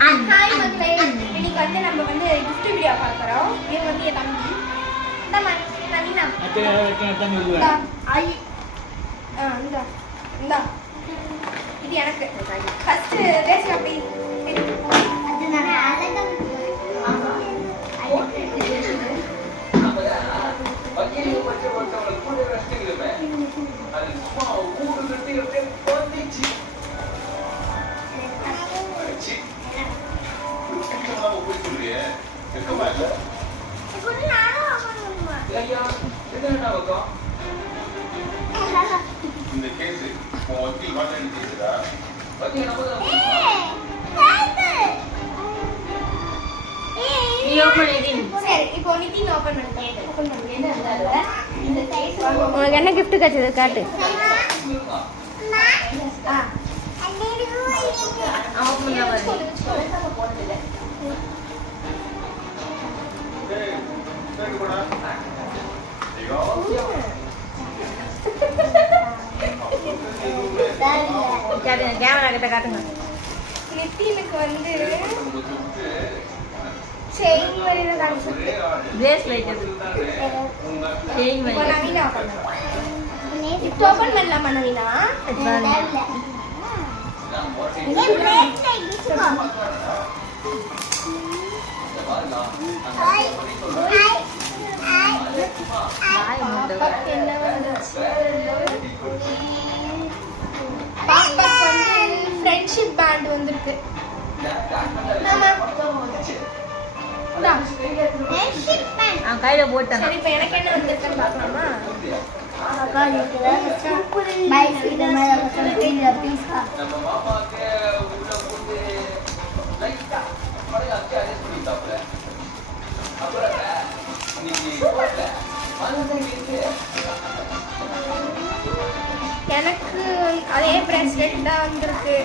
Hi மக்களே, இன்னைக்கு வந்து நம்ம வந்து கிஃப்ட் வீடியோ பார்க்க போறோம். இது வந்து என் தம்பி. இந்த மாதிரி நவீனா. இந்த ஐ இந்த இது எனக்கு. ஃபர்ஸ்ட் ரேஸ் அப்படி அது நான் அழகா ஆமா. பக்கியோ பச்சை போட்டவள கூட ரசிக்கிறமே. அது சும்மா ஊடு கட்டி அப்படியே போந்துச்சு. நம்ம போய் சொல்றியே வெக்கமா இல்ல இது நானும் ஆகணுமா ஐயா இது என்ன வகம் இந்த கேஸ் மொத்தி வாட்டர் கேஸ்டா பத்தி நம்ம நீ ஓபன் பண்ணிடு சரி இப்போ நிதின் ஓபன் பண்ணிட்டேன் ஓபன் பண்ணு என்ன இருந்தால இந்த கேஸ் உங்களுக்கு என்ன gift கிடைச்சது காட்டு கேமரா கிட்ட காட்டுங்க நித்தினுக்கு வந்து செயின் மாதிரி தான் பிரேஸ்லெட் அது செயின் மாதிரி நவீனா இப்போ ஓபன் பண்ணலாமா நவீனா இது பிரேஸ்லெட் இதுவா ஃப்ரெண்ட்ஷிப் பேண்ட் வந்திருக்கு கையில போட்டேன் சரி இப்போ எனக்கு என்ன வந்திருக்குன்னு பார்க்கலாமா எனக்கு அதே பிரேஸ்லெட் தான் வந்திருக்கு